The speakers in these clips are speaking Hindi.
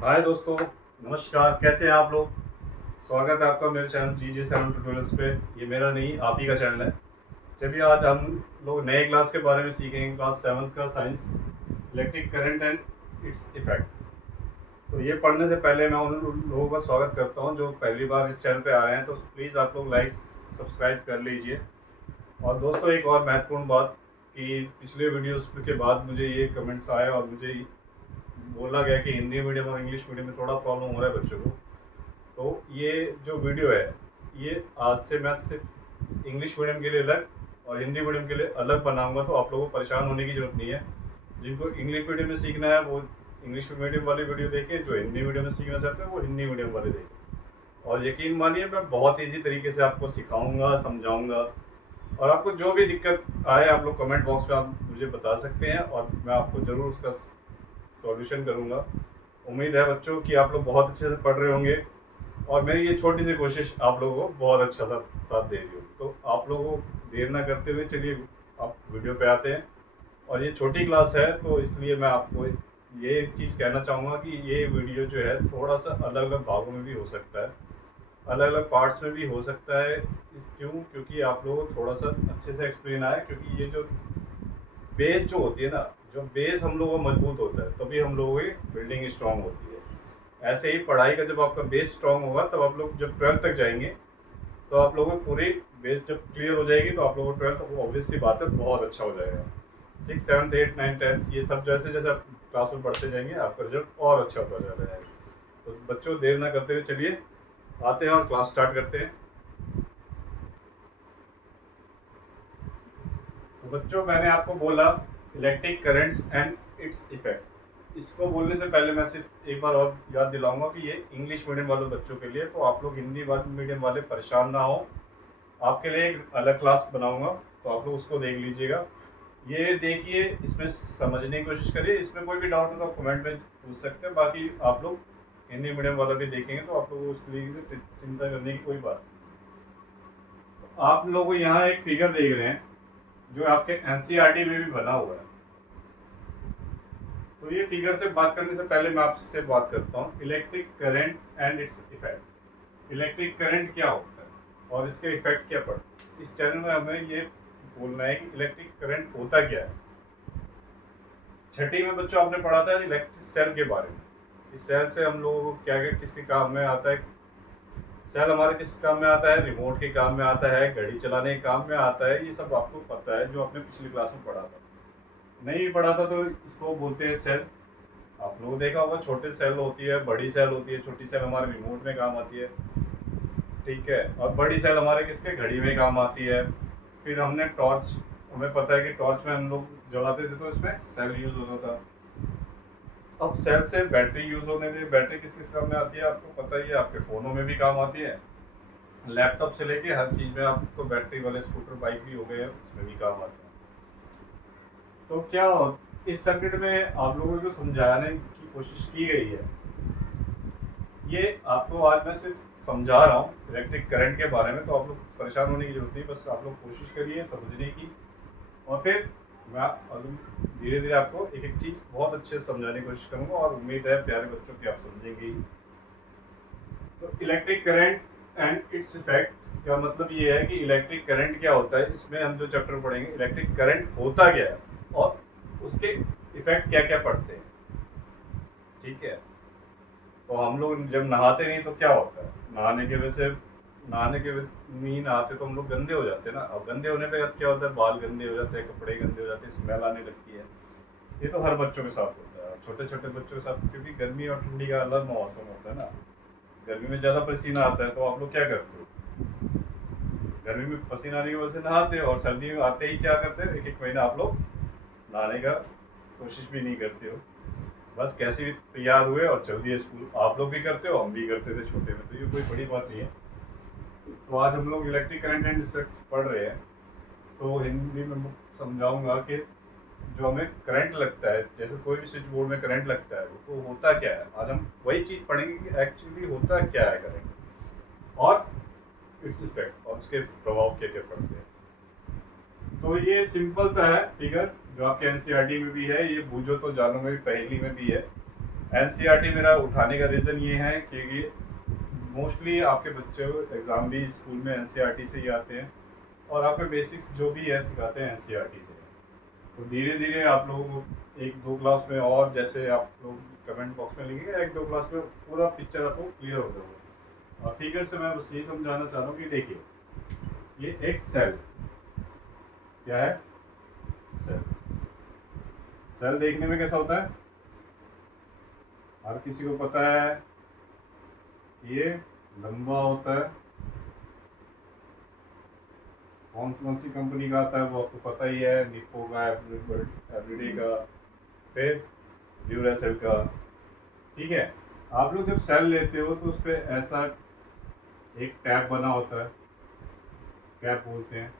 हाय दोस्तों, नमस्कार। कैसे हैं आप लोग? स्वागत है आपका मेरे चैनल GJ7 ट्यूटोरियल्स पे। ये मेरा नहीं, आप ही का चैनल है। चलिए आज हम लोग नए क्लास के बारे में सीखेंगे, क्लास 7th का science, electric current and its effect. तो ये पढ़ने से पहले मैं उन लोगों का स्वागत करता हूँ जो पहली बार इस चैनल पे आ रहे हैं। तो प्लीज़ आप लोग लाइक सब्सक्राइब कर लीजिए। और दोस्तों, एक और महत्वपूर्ण बात कि पिछले वीडियोस के बाद मुझे ये कमेंट्स आए और मुझे बोला गया कि हिंदी मीडियम और इंग्लिश मीडियम में थोड़ा प्रॉब्लम हो रहा है बच्चों को। तो ये जो वीडियो है, ये आज से मैं सिर्फ इंग्लिश मीडियम के लिए अलग और हिंदी मीडियम के लिए अलग बनाऊंगा। तो आप लोगों को परेशान होने की ज़रूरत नहीं है। जिनको इंग्लिश मीडियम में सीखना है वो इंग्लिश मीडियम वाली वीडियो देखें, जो हिंदी मीडियम में सीखना चाहते हैं वो हिंदी मीडियम वाले देखें। और यकीन मानिए, मैं बहुत ईजी तरीके से आपको सिखाऊंगा, समझाऊंगा। और आपको जो भी दिक्कत आए आप लोग कमेंट बॉक्स में आप मुझे बता सकते हैं और मैं आपको ज़रूर उसका सॉल्यूशन करूंगा। उम्मीद है बच्चों कि आप लोग बहुत अच्छे से पढ़ रहे होंगे और मेरी ये छोटी सी कोशिश आप लोगों को बहुत अच्छा साथ दे रही होगी। तो आप लोगों को देर ना करते हुए चलिए आप वीडियो पे आते हैं। और ये छोटी क्लास है तो इसलिए मैं आपको ये चीज़ कहना चाहूँगा कि ये वीडियो जो है थोड़ा सा अलग अलग भागों में भी हो सकता है, अलग अलग पार्ट्स में भी हो सकता है। क्योंकि आप लोगों को थोड़ा सा अच्छे से एक्सप्लेन आए, क्योंकि ये जो बेस जो होती है ना, जो बेस हम लोगों का मजबूत होता है तभी हम लोगों की बिल्डिंग स्ट्रांग होती है। ऐसे ही पढ़ाई का जब आपका बेस स्ट्रांग होगा तब आप लोग जब 12th तक जाएंगे तो आप लोगों को पूरी बेस जब क्लियर हो जाएगी तो आप लोगों को 12th ऑब्वियस सी बात है बहुत अच्छा हो जाएगा। 6, 7, 8, 9, 10 ये सब जैसे जैसे आप क्लास में पढ़ते जाएंगे आपका रिजल्ट और अच्छा होता जा रहा है। तो बच्चों, देर ना करते हुए चलिए आते हैं और क्लास स्टार्ट करते हैं। तो बच्चों, मैंने आपको बोला electric currents and its effect. इसको बोलने से पहले मैं सिर्फ एक बार और याद दिलाऊंगा कि ये इंग्लिश मीडियम वाले बच्चों के लिए। तो आप लोग हिंदी मीडियम वाले परेशान ना हो, आपके लिए एक अलग क्लास बनाऊंगा तो आप लोग उसको देख लीजिएगा। ये देखिए, इसमें समझने की कोशिश करिए। इसमें कोई भी डाउट हो तो आप कमेंट में पूछ सकते हैं। बाकी आप लोग हिंदी मीडियम वाला भी देखेंगे तो आप लोग उसके लिए चिंता करने की कोई बात नहीं। तो आप लोग यहाँ एक फिगर देख रहे हैं जो आपके एनसीईआरटी में भी बना हुआ है। तो ये फिगर से बात करने से पहले मैं आपसे बात करता हूँ electric current and its effect. Electric current क्या होता है और इसके इफेक्ट क्या पड़ते हैं। इस चैनल में हमें ये बोलना है कि इलेक्ट्रिक करंट होता क्या है। छठी में बच्चों आपने पढ़ा था इलेक्ट्रिक सेल के बारे में। इस सेल से हम लोगों को क्या क्या किसके काम में आता है। सेल हमारे किस काम में आता है, रिमोट के काम में आता है, घड़ी चलाने के काम में आता है। ये सब आपको पता है जो आपने पिछली क्लास में पढ़ा था। नहीं भी पढ़ा था तो इसको बोलते हैं सेल। आप लोगों ने देखा होगा छोटे सेल होती है, बड़ी सेल होती है। छोटी सेल हमारे रिमोट में काम आती है, ठीक है। और बड़ी सेल हमारे किसके, घड़ी में काम आती है। फिर हमने टॉर्च, हमें पता है कि टॉर्च में हम लोग जलाते थे तो इसमें सेल यूज होता था। अब सेल से बैटरी यूज होने में, बैटरी किस किस काम में आती है आपको पता ही है। आपके फ़ोनों में भी काम आती है, लैपटॉप से लेके हर चीज़ में। आप तो बैटरी वाले स्कूटर बाइक भी हो गए हैं, उसमें भी काम आते हैं। तो क्या इस सर्किट में आप लोगों को जो समझाने की कोशिश की गई है, ये आपको आज मैं सिर्फ समझा रहा हूँ इलेक्ट्रिक करंट के बारे में। तो आप लोग परेशान होने की जरूरत नहीं, बस आप लोग कोशिश करिए समझने की। और फिर मैं धीरे धीरे आपको एक एक चीज़ बहुत अच्छे से समझाने की कोशिश करूँगा और उम्मीद है प्यारे बच्चों की आप समझेंगे ही। तो electric current and its effect का मतलब ये है कि इलेक्ट्रिक करंट क्या होता है। इसमें हम जो चैप्टर पढ़ेंगे इलेक्ट्रिक करंट होता क्या है और उसके इफेक्ट क्या क्या पड़ते हैं, ठीक है। तो हम लोग जब नहाते नहीं तो क्या होता है, नहाने के वजह से, नहीं नहाते तो हम लोग गंदे हो जाते हैं ना। अब गंदे होने पे क्या होता है, बाल गंदे हो जाते हैं, कपड़े गंदे हो जाते हैं, स्मेल आने लगती है। ये तो हर बच्चों के साथ होता है, छोटे छोटे बच्चों के साथ, क्योंकि गर्मी और ठंडी का अलग मौसम होता है ना। गर्मी में ज़्यादा पसीना आता है तो आप लोग क्या करते हो, गर्मी में पसीना आने की वजह से नहाते हो। और सर्दी में आते ही क्या करते हो, एक एक महीना आप लोग नहाने का कोशिश भी नहीं करते हो। बस कैसे भी तैयार हुए और चल दिए स्कूल। आप लोग भी करते हो, हम भी करते थे छोटे में, तो ये कोई बड़ी बात नहीं है। तो आज हम लोग इलेक्ट्रिक करंट एंड इफेक्ट्स पढ़ रहे हैं। तो हिंदी में समझाऊंगा कि जो हमें करंट लगता है, जैसे कोई भी स्विच बोर्ड में करंट लगता है तो होता क्या है। आज हम वही चीज़ पढ़ेंगे कि एक्चुअली होता क्या है करंट और इट्स इफेक्ट और उसके प्रभाव क्या क्या पड़ते हैं। तो ये सिंपल सा है फिगर जो आपके एनसीईआरटी में भी है, ये बूझो तो जानो में भी, पहेली में भी है। एनसीईआरटी मेरा उठाने का रीज़न ये है कि मोस्टली आपके बच्चे एग्ज़ाम भी स्कूल में एनसीईआरटी से ही आते हैं और आपके बेसिक्स जो भी है सिखाते हैं एनसीईआरटी से। तो धीरे धीरे आप लोग एक दो क्लास में, और जैसे आप लोग कमेंट बॉक्स में लिखेंगे, एक दो क्लास में पूरा पिक्चर आपको क्लियर हो जाएगा। और फिगर से मैं बस यही समझाना चाह रहा हूँ कि देखिए, ये एक सेल क्या है, सेल। सेल देखने में कैसा होता है, हर किसी को पता है ये लंबा होता है। कौन सी कंपनी का आता है वो आपको पता ही है, निप्पो का, एवरीडे का, फिर ड्यूरासेल का। ठीक है, आप लोग जब सेल लेते हो तो उस पर ऐसा एक टैब बना होता है, कैप बोलते हैं,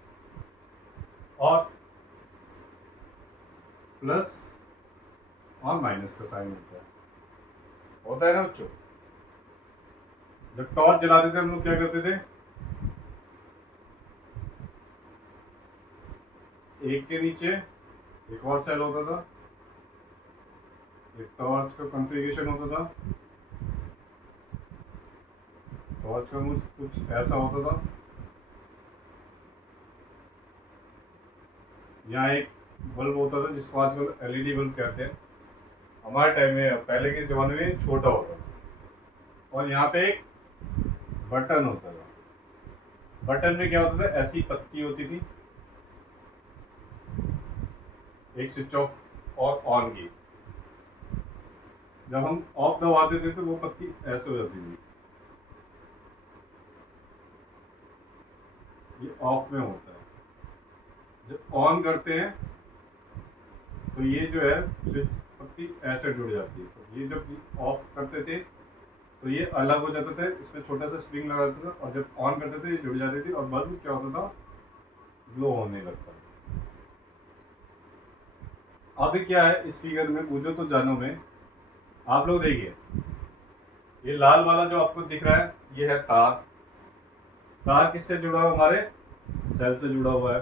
और प्लस और माइनस का साइन होता है ना बच्चों। जब टॉर्च जलाते थे हम लोग क्या करते थे, एक के नीचे एक और सेल होता था, एक टॉर्च का कॉन्फ़िगरेशन होता था। टॉर्च का कुछ ऐसा होता था, यहाँ एक बल्ब होता था जिसको आजकल एलईडी बल्ब कहते हैं। हमारे टाइम में, पहले के ज़माने में छोटा होता था, और यहाँ पे एक बटन होता था। बटन में क्या होता था, ऐसी पत्ती होती थी, एक स्विच ऑफ और ऑन की। जब हम ऑफ दबाते थे तो वो पत्ती ऐसे हो जाती थी, ये ऑफ में होता है। जब ऑन करते हैं तो ये जो है स्विच पत्ती ऐसे जुड़ जाती है। तो ये जब ऑफ करते थे तो ये अलग हो जाता था, इसमें छोटा सा स्प्रिंग लगा देता था, और जब ऑन करते थे ये जुड़ जाती थी और बल्ब क्या होता था, ग्लो होने लगता था। अब क्या है इस फिगर में, पूछो तो जानो में। आप लोग देखिए, ये लाल वाला जो आपको दिख रहा है ये है तार। तार किससे जुड़ा हुआ, हमारे सेल से जुड़ा हुआ है।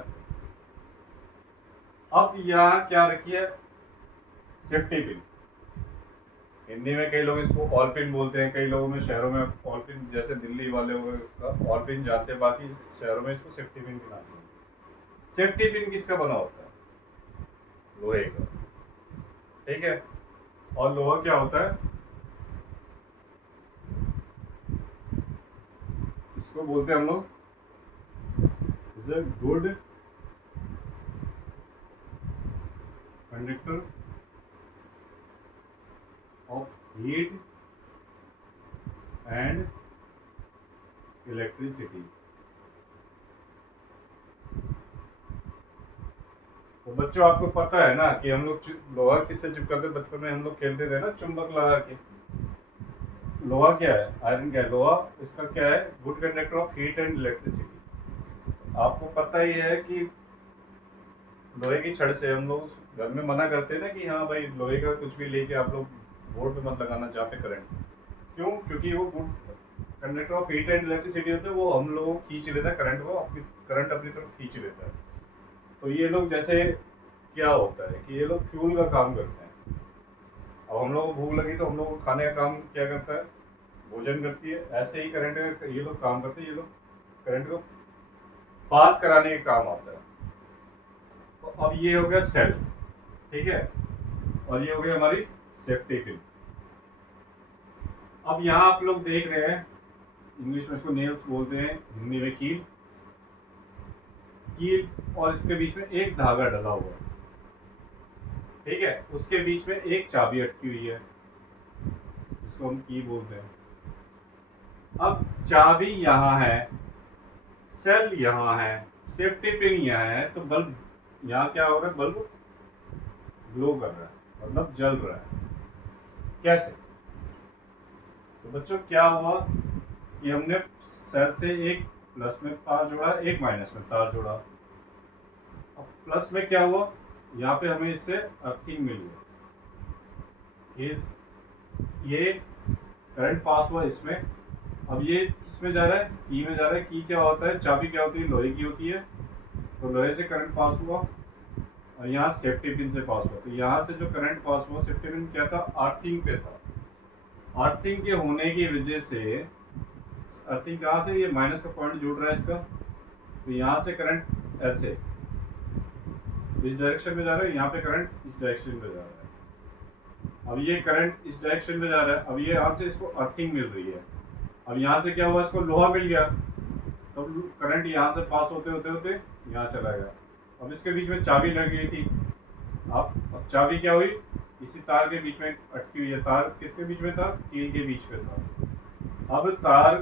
अब यहाँ क्या रखी है, सेफ्टी पिन। हिंदी में कई लोग इसको ऑल पिन बोलते हैं, कई लोगों में शहरों में ऑल पिन, जैसे दिल्ली वाले ऑल पिन जानते हैं, बाकी शहरों में इसको सेफ्टी पिन के नाम से। सेफ्टी पिन किसका बना होता है, लोहे का। ठीक है, और लोहा क्या होता है, इसको बोलते हैं हम लोग is a good conductor of heat and electricity. तो बच्चों आपको पता है ना कि हम लोग लोहा किससे चिपकाते, बचपन में हम लोग खेलते थे ना चुंबक लगा के। लोहा क्या है, आयरन क्या है, लोहा इसका क्या है, good conductor of heat and electricity. आपको पता ही है कि लोहे की छड़ से हम लोग घर में मना करते हैं ना कि हाँ भाई लोहे का कुछ भी लेके आप लोग बोर्ड पे मत लगाना जहाँ पे करंट। क्यों, क्योंकि वो good conductor of heat and electricity होते हैं, वो हम लोग खींच लेता है करंट को, करंट अपनी तरफ खींच लेता है। तो ये लोग जैसे क्या होता है कि ये लोग फ्यूल का काम करते हैं। अब हम लोग को भूख लगी तो हम लोग को खाने का काम क्या करता है, भोजन करती है। ऐसे ही करंट ये लोग काम करते हैं, ये लोग करंट को पास कराने का काम आता है। तो अब ये हो गया सेल, ठीक है, और ये हो गया हमारी सेफ्टी पिन। अब यहाँ आप लोग देख रहे हैं, इंग्लिश में इसको नेल्स बोलते हैं, हिंदी में कील। कील और इसके बीच में एक धागा डला हुआ है, ठीक है, उसके बीच में एक चाबी अटकी हुई है, इसको हम की बोलते हैं। अब चाबी यहाँ है, सेल यहाँ है, सेफ्टी पिन यहाँ है, तो बल्ब यहाँ क्या हो रहा है, बल्ब ग्लो कर रहा है, मतलब जल रहा है। कैसे, तो बच्चों क्या हुआ कि हमने सेल से एक प्लस में तार जोड़ा, एक माइनस में तार जोड़ा। अब प्लस में क्या हुआ, यहाँ पे हमें इससे अर्थिंग मिल गई, ये करंट पास हुआ इसमें। अब ये किसमें जा रहा है, की में जा रहा है। की क्या होता है, चाबी क्या होती है, लोहे की होती है। तो लोहे से करंट पास हुआ और यहाँ सेफ्टी पिन से पास हुआ। तो यहाँ से जो करंट पास हुआ, सेफ्टी पिन क्या था, अर्थिंग पे था। अर्थिंग के होने की वजह से, अर्थिंग कहाँ से, ये माइनस का पॉइंट जुड़ रहा है इसका, तो यहाँ से करंट ऐसे इस डायरेक्शन में जा रहा है, यहाँ पे करंट इस डायरेक्शन में जा रहा है। अब ये करंट इस डायरेक्शन में जा रहा है, अब ये यहाँ से इसको अर्थिंग मिल रही है। अब यहाँ से क्या हुआ, इसको लोहा मिल गया, तो करंट यहाँ से पास होते होते होते यहाँ चला गया। अब इसके बीच में चाबी लग गई थी, अब चाबी क्या हुई, इसी तार के बीच में अटकी हुई है। तार किसके बीच में था, कील के बीच में था। अब तार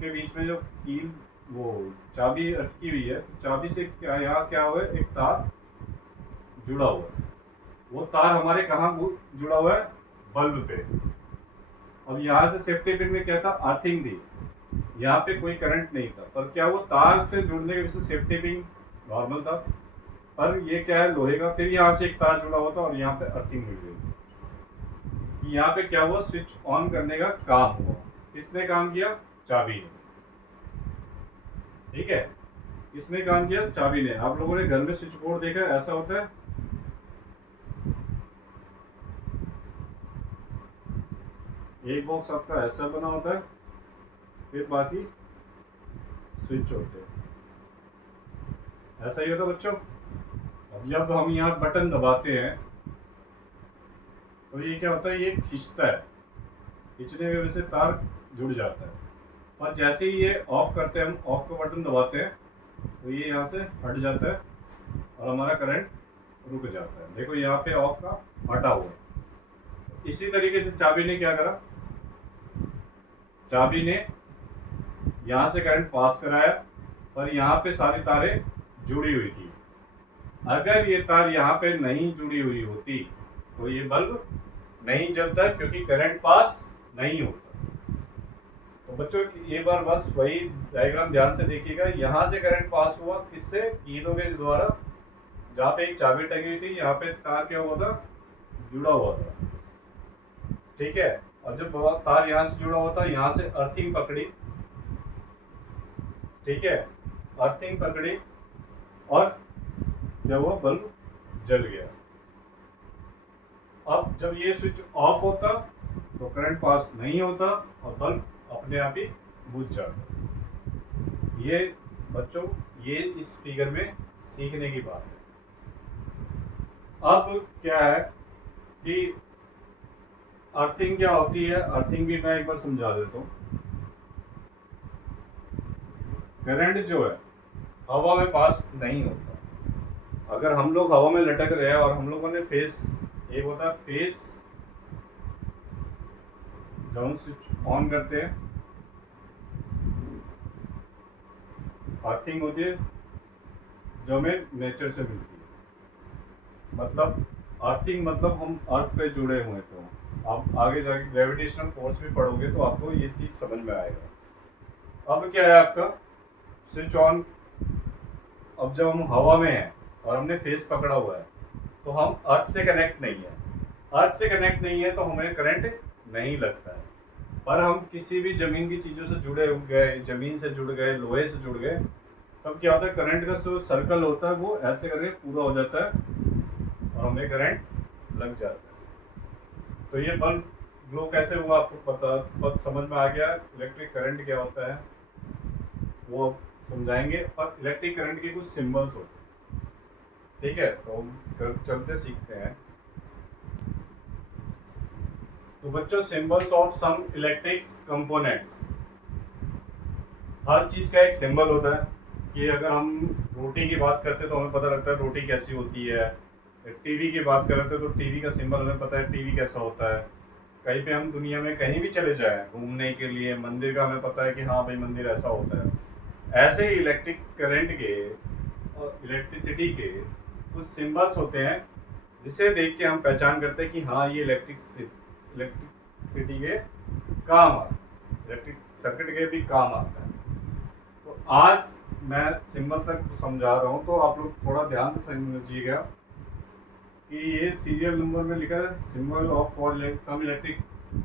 के बीच में जो कील, वो चाबी अटकी हुई है, तो चाबी से क्या यहाँ क्या हुआ है, एक तार जुड़ा हुआ है। वो तार हमारे कहाँ जुड़ा हुआ है, बल्ब पे। अब यहाँ से सेफ्टी पिन में क्या था, अर्थिंग थी, यहाँ पे कोई करंट नहीं था, पर क्या वो तार से जुड़ने की वजह से सेफ्टी पिन नॉर्मल था, पर ये क्या है, लोहे का। फिर यहाँ से एक तार जुड़ा हुआ था और यहाँ पे अर्थिंग मिल गई। यहाँ पे क्या हुआ, स्विच ऑन करने का काम हुआ। किसने काम किया, चाबी ने। ठीक है, किसने काम किया, चाबी ने। आप लोगों ने घर में स्विच बोर्ड देखा है, ऐसा होता है, एक बॉक्स आपका ऐसा बना होता है, फिर बाकी स्विच होते हैं, ऐसा ही होता है बच्चों। अब जब हम यहाँ बटन दबाते हैं तो ये क्या होता है, ये खींचता है, खींचने की वजह से तार जुड़ जाता है। और जैसे ही ये ऑफ करते हैं, हम ऑफ का बटन दबाते हैं, तो ये यहाँ से हट जाता है और हमारा करंट रुक जाता है। देखो यहाँ पे ऑफ का हटा हुआ है। इसी तरीके से चाबी ने क्या करा, चाबी ने यहाँ से करंट पास कराया, पर यहाँ पे सारी तारें जुड़ी हुई थी। अगर ये तार यहाँ पे नहीं जुड़ी हुई होती तो ये बल्ब नहीं जलता, क्योंकि करंट पास नहीं होता। तो बच्चों ये बार बस वही डायग्राम ध्यान से देखिएगा। यहाँ से करंट पास हुआ, किससे, कीलों के द्वारा, जहाँ पे एक चाबी टंगी हुई थी, यहाँ पे तार क्या हुआ था, जुड़ा हुआ था। ठीक है, और जब तार यहाँ से जुड़ा हुआ था, यहाँ से अर्थिंग पकड़ी। ठीक है, अर्थिंग पकड़ी और क्या हुआ, बल्ब जल गया। अब जब ये स्विच ऑफ होता तो करंट पास नहीं होता और बल्ब अपने आप ही बुझ जाता। ये बच्चों, ये इस फिगर में सीखने की बात है। अब क्या है कि अर्थिंग क्या होती है, अर्थिंग भी मैं एक बार समझा देता हूँ। करंट जो है हवा में पास नहीं होता। अगर हम लोग हवा में लटक रहे हैं और हम लोगों ने फेस, एक होता है फेस, जब हम स्विच ऑन करते हैं, अर्थिंग होती है जो हमें नेचर से मिलती है। मतलब अर्थिंग मतलब हम अर्थ पे जुड़े हुए। तो आप आगे जाके ग्रेविटेशनल फोर्स भी पढ़ोगे तो आपको ये चीज़ समझ में आएगा। अब क्या है आपका स्विच ऑन, अब जब हम हवा में हैं और हमने फेस पकड़ा हुआ है तो हम अर्थ से कनेक्ट नहीं है। अर्थ से कनेक्ट नहीं है तो हमें करंट नहीं लगता है। पर हम किसी भी ज़मीन की चीज़ों से जुड़े हो गए, ज़मीन से जुड़ गए, लोहे से जुड़ गए, तब क्या होता है, करंट का जो सर्कल होता है वो ऐसे करके पूरा हो जाता है और हमें करंट लग जाता है। तो ये बल्ब ग्लो कैसे हुआ आपको पता समझ में आ गया। इलेक्ट्रिक करंट क्या होता है वो समझाएंगे, और इलेक्ट्रिक करंट के कुछ सिंबल्स होते हैं। ठीक है, तो हम चलते सीखते हैं। तो बच्चों, symbols of some electric components. हर चीज़ का एक सिंबल होता है कि अगर हम रोटी की बात करते हैं तो हमें पता लगता है रोटी कैसी होती है। टीवी की बात करते हैं तो टीवी का सिंबल हमें पता है टीवी कैसा होता है। कहीं पे हम दुनिया में कहीं भी चले जाएं घूमने के लिए, मंदिर का हमें पता है कि हाँ भाई मंदिर ऐसा होता है। ऐसे ही इलेक्ट्रिक करंट के और इलेक्ट्रिसिटी के कुछ सिंबल्स होते हैं जिसे देख के हम पहचान करते हैं कि हाँ ये इलेक्ट्रिसिटी के काम आता है, इलेक्ट्रिक सर्किट के भी काम आता है। तो आज मैं सिंबल तक समझा रहा हूँ, तो आप लोग थोड़ा ध्यान से समझिएगा कि ये सीरियल नंबर में लिखा है symbol of for some electric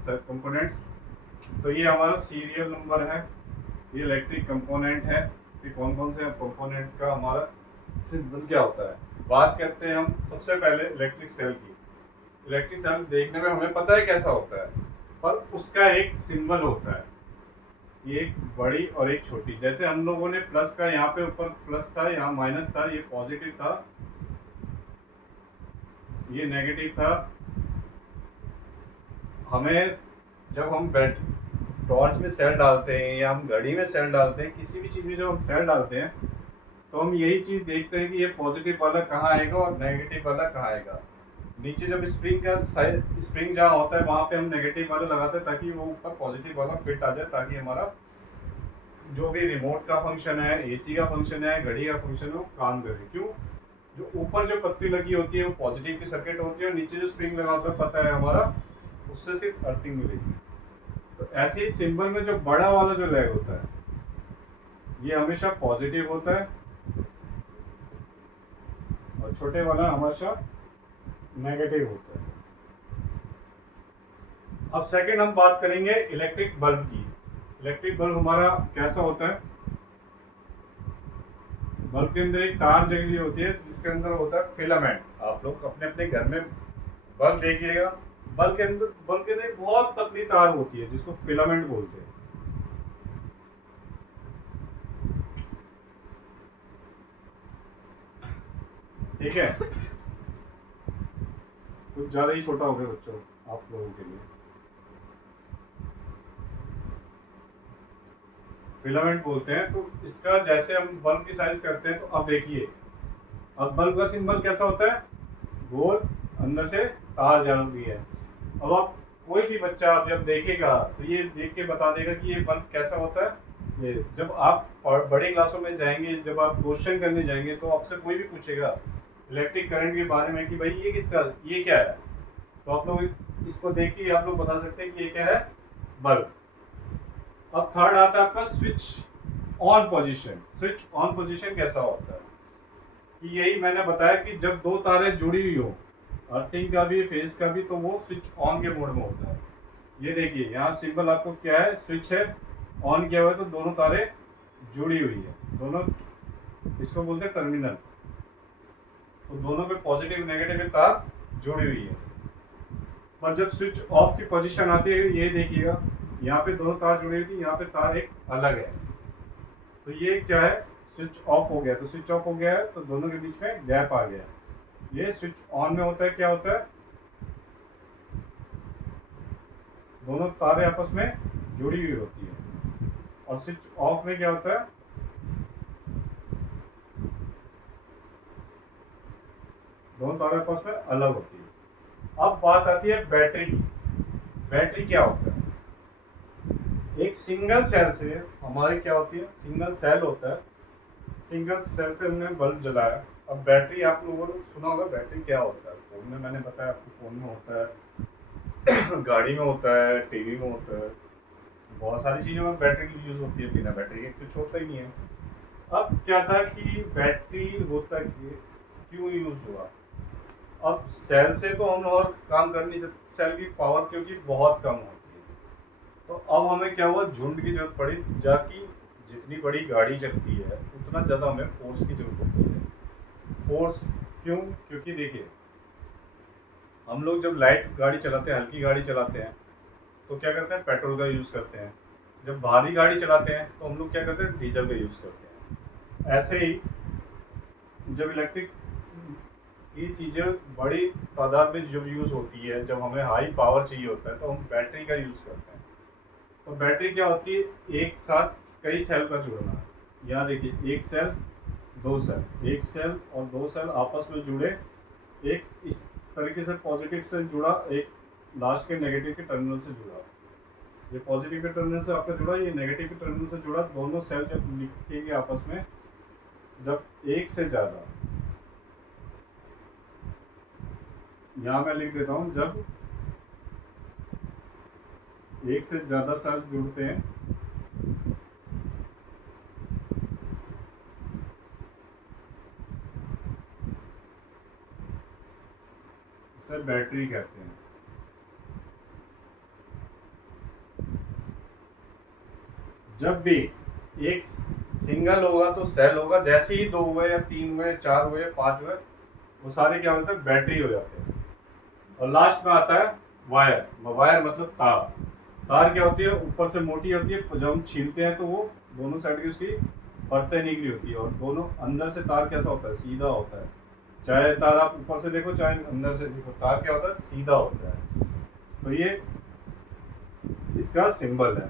components. तो ये हमारा सीरियल नंबर है, ये इलेक्ट्रिक कंपोनेंट है कि कौन कौन से कंपोनेंट का हमारा सिंबल क्या होता है। बात करते हैं हम सबसे पहले इलेक्ट्रिक सेल की। इलेक्ट्रिक सेल देखने में हमें पता है कैसा होता है, पर उसका एक सिंबल होता है, ये एक बड़ी और एक छोटी। जैसे हम लोगों ने प्लस का यहाँ पे ऊपर प्लस था, यहाँ माइनस था, ये पॉजिटिव था, ये नेगेटिव था। हमें जब हम टॉर्च में सेल डालते हैं या हम घड़ी में सेल डालते हैं, किसी भी चीज़ में जब हम सेल डालते हैं तो हम यही चीज़ देखते हैं कि ये पॉजिटिव वाला कहाँ आएगा और नेगेटिव वाला कहाँ आएगा। नीचे जब स्प्रिंग जहाँ होता है वहाँ पे हम नेगेटिव वाला लगाते हैं ताकि वो ऊपर पॉजिटिव वाला फिट आ जाए, ताकि हमारा जो भी रिमोट का फंक्शन है, एसी का फंक्शन है, घड़ी का फंक्शन है, वो काम करे। क्यों? जो ऊपर जो पत्ती लगी होती है वो पॉजिटिव की सर्किट होती है और नीचे जो स्प्रिंग लगा होता है पता है हमारा, उससे सिर्फ अर्थिंग मिलेगी। तो ऐसे ही सिंबल में जो बड़ा वाला जो लेग होता है ये हमेशा पॉजिटिव होता है और छोटे वाला हमेशा नेगेटिव होता है। अब सेकंड हम बात करेंगे इलेक्ट्रिक बल्ब की। इलेक्ट्रिक बल्ब हमारा कैसा होता है? बल्ब के अंदर एक तार जली होती है जिसके अंदर होता है फिलामेंट। आप लोग अपने अपने घर में बल्ब देखिएगा, बल्ब के अंदर एक बहुत पतली तार होती है जिसको फिलामेंट बोलते हैं। ठीक है, कुछ ज्यादा ही छोटा हो गया बच्चों आप लोगों के लिए। फिलामेंट बोलते हैं। तो इसका जैसे हम बल्ब की साइज करते हैं तो अब देखिए, अब बल्ब का सिंबल कैसा होता है? गोल, अंदर से तार जल रही है। अब आप कोई भी बच्चा आप जब देखेगा तो ये देख के बता देगा कि ये बल्ब कैसा होता है। ये जब आप बड़े क्लासों में जाएंगे, जब आप क्वेश्चन करने जाएंगे तो आपसे कोई भी पूछेगा इलेक्ट्रिक करंट के बारे में कि भाई ये किसका, ये क्या है, तो आप लोग इसको देख के आप लोग बता सकते हैं कि ये क्या है, बल्ब। अब थर्ड आता है आपका switch on position. Switch on position कैसा होता है कि यही मैंने बताया कि जब दो तारें जुड़ी हुई हो, अर्थिंग का भी फेज का भी, तो वो स्विच ऑन के मोड में होता है। ये देखिए यहाँ सिंबल आपको क्या है, स्विच है, ऑन किया हुआ है तो दोनों तारें जुड़ी हुई है, दोनों, इसको बोलते हैं टर्मिनल। तो दोनों पे पॉजिटिव नेगेटिव तार जुड़ी हुई है। पर जब स्विच ऑफ की पोजीशन आती है, ये देखिएगा यहाँ पे दोनों तार जुड़ी हुई थी, यहाँ पे तार एक अलग है, तो ये क्या है, स्विच ऑफ हो गया। तो स्विच ऑफ हो गया है तो दोनों के बीच में गैप आ गया। ये स्विच ऑन में होता है, क्या होता है, दोनों तारें आपस में जुड़ी हुई होती है। और स्विच ऑफ में क्या होता है, दोनों तारें आपस में अलग होती है। अब बात आती है बैटरी की। बैटरी क्या होता है? एक सिंगल सेल से हमारे क्या होती है, सिंगल सेल होता है, सिंगल सेल से हमने बल्ब जलाया। अब बैटरी आप लोगों ने सुना होगा बैटरी क्या होता है, फोन में मैंने बताया आपको, फोन में होता है गाड़ी में होता है, टीवी में होता है, बहुत सारी चीज़ों में बैटरी यूज़ होती है, बिना बैटरी के कुछ होता ही नहीं है। अब क्या था कि बैटरी होता क्यों यूज़ हुआ? अब सेल से तो हम और काम कर नहीं सकते, सेल की पावर क्योंकि बहुत कम होती है, तो अब हमें क्या हुआ, झुंड की जरूरत पड़ी, जाकि जितनी बड़ी गाड़ी चलती है उतना ज़्यादा हमें फोर्स की जरूरत होती है। फोर्स क्यों? क्योंकि देखिए हम लोग जब लाइट गाड़ी चलाते हैं, हल्की गाड़ी चलाते हैं, तो क्या करते हैं, पेट्रोल का यूज़ करते हैं। जब भारी गाड़ी चलाते हैं तो हम लोग क्या करते हैं, डीजल का यूज़ करते हैं। ऐसे ही जब इलेक्ट्रिक की चीज़ें बड़ी तादाद में जब यूज़ होती है, जब हमें हाई पावर चाहिए होता है, तो हम बैटरी का यूज़ करते हैं। तो बैटरी क्या होती है, एक साथ कई सेल का जुड़ना। यहाँ देखिए, एक सेल, दो सेल, एक सेल और दो सेल आपस में जुड़े, एक इस तरीके से पॉजिटिव से जुड़ा, एक लास्ट के नेगेटिव के टर्मिनल से जुड़ा। ये पॉजिटिव के टर्मिनल से आपका जुड़ा, ये नेगेटिव के टर्मिनल से जुड़ा। दोनों सेल जब लिखेंगे आपस में, जब एक से ज़्यादा, यहाँ मैं लिख देता हूँ, जब एक से ज़्यादा सेल जुड़ते हैं उसे बैटरी कहते हैं। जब भी एक सिंगल होगा तो सेल होगा, जैसे ही दो हुए या तीन हुए, चार हुए, पांच हुए, वो सारे क्या होते हैं, बैटरी हो जाते हैं। और लास्ट में आता है वायर। वायर मतलब तार। तार क्या होती है, ऊपर से मोटी होती है, जब हम छीलते हैं तो वो दोनों साइड की उसकी परतें निकली होती है, और दोनों अंदर से तार कैसा होता है, सीधा होता है। चाहे तार आप ऊपर से देखो चाहे अंदर से देखो, तार क्या होता है, सीधा होता है। तो ये इसका सिंबल है।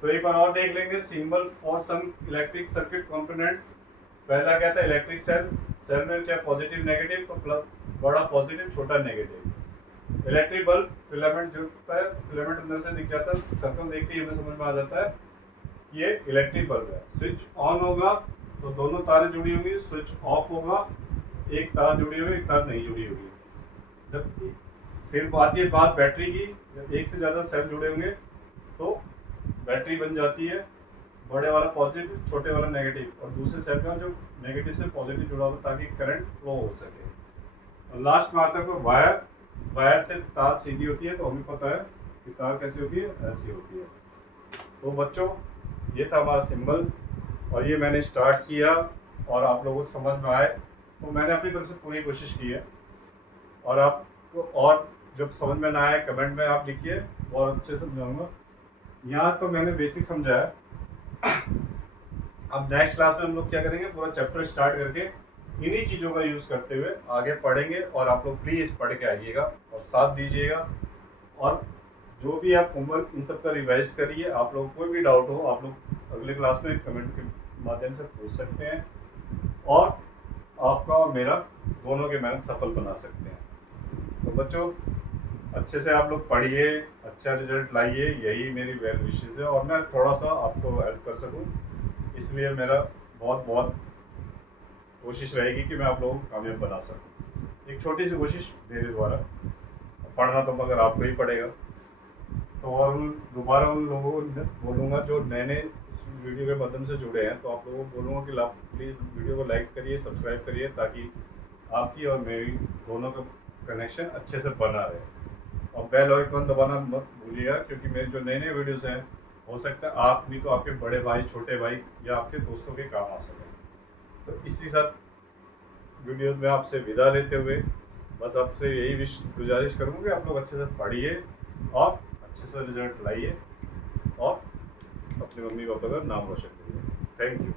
तो एक बार और देख लेंगे symbol for some electric circuit components. पहला क्या था, इलेक्ट्रिक सेल। सेल में क्या पॉजिटिव नेगेटिव, तो प्लस बड़ा पॉजिटिव छोटा नेगेटिव। इलेक्ट्रिक बल्ब फिलामेंट जो होता है, फिलामेंट अंदर से दिख जाता है, सर्कल देखते ही हमें समझ में आ जाता है ये इलेक्ट्रिक बल्ब है। स्विच ऑन होगा तो दोनों तारें जुड़ी होंगी, स्विच ऑफ होगा एक तार जुड़ी होगी एक तार नहीं जुड़ी होगी। जब फिर आती है बात बैटरी की, जब एक से ज़्यादा सेल जुड़े होंगे तो बैटरी बन जाती है, बड़े वाला पॉजिटिव छोटे वाला नेगेटिव, और दूसरे सेल का जो नेगेटिव से पॉजिटिव जुड़ा होगा ताकि करंट फ्लो हो सके। और लास्ट में आता है वायर। वायर से तार सीधी होती है, तो हमें पता है कि तार कैसी होती है, ऐसी होती है। तो बच्चों ये था हमारा सिंबल, और ये मैंने स्टार्ट किया और आप लोगों को समझ में आए तो मैंने अपनी तरफ से पूरी कोशिश की है। और आपको और जब समझ में ना आए कमेंट में आप लिखिए, बहुत अच्छे से समझाऊंगा। यहाँ तो मैंने बेसिक समझाया, अब नेक्स्ट क्लास में हम लोग क्या करेंगे, पूरा चैप्टर स्टार्ट करके इन्हीं चीज़ों का यूज़ करते हुए आगे पढ़ेंगे। और आप लोग प्लीज़ पढ़ के आइएगा और साथ दीजिएगा, और जो भी आप होमवर्क इन सब का रिवाइज करिए। आप लोग कोई भी डाउट हो आप लोग अगले क्लास में कमेंट के माध्यम से पूछ सकते हैं, और आपका और मेरा दोनों के मेहनत सफल बना सकते हैं। तो बच्चों अच्छे से आप लोग पढ़िए, अच्छा रिजल्ट लाइए, यही मेरी वेल विशेज़ है, और मैं थोड़ा सा आपको हेल्प कर सकूं, इसलिए मेरा बहुत बहुत कोशिश रहेगी कि मैं आप लोगों को कामयाब बना सकूं। एक छोटी सी कोशिश मेरे द्वारा, पढ़ना तो मगर आपको ही पड़ेगा। तो और दोबारा उन लोगों को बोलूँगा जो नए नए इस वीडियो के माध्यम से जुड़े हैं, तो आप लोगों को बोलूँगा कि आप प्लीज़ वीडियो को लाइक करिए, सब्सक्राइब करिए, ताकि आपकी और मेरी दोनों का कनेक्शन अच्छे से बना रहे। और बेल आइकन दबाना मत भूलिएगा, क्योंकि मेरे जो नए नए वीडियोज़ हैं हो सकता है आप नहीं तो आपके बड़े भाई, छोटे भाई या आपके दोस्तों के काम आ सकें। तो इसी साथ वीडियो में आपसे विदा लेते हुए बस आपसे यही गुजारिश करूँगा कि आप लोग अच्छे से पढ़िए और अच्छे से रिजल्ट लाइए, और अपने मम्मी पापा का नाम रोशन करिए। Thank you.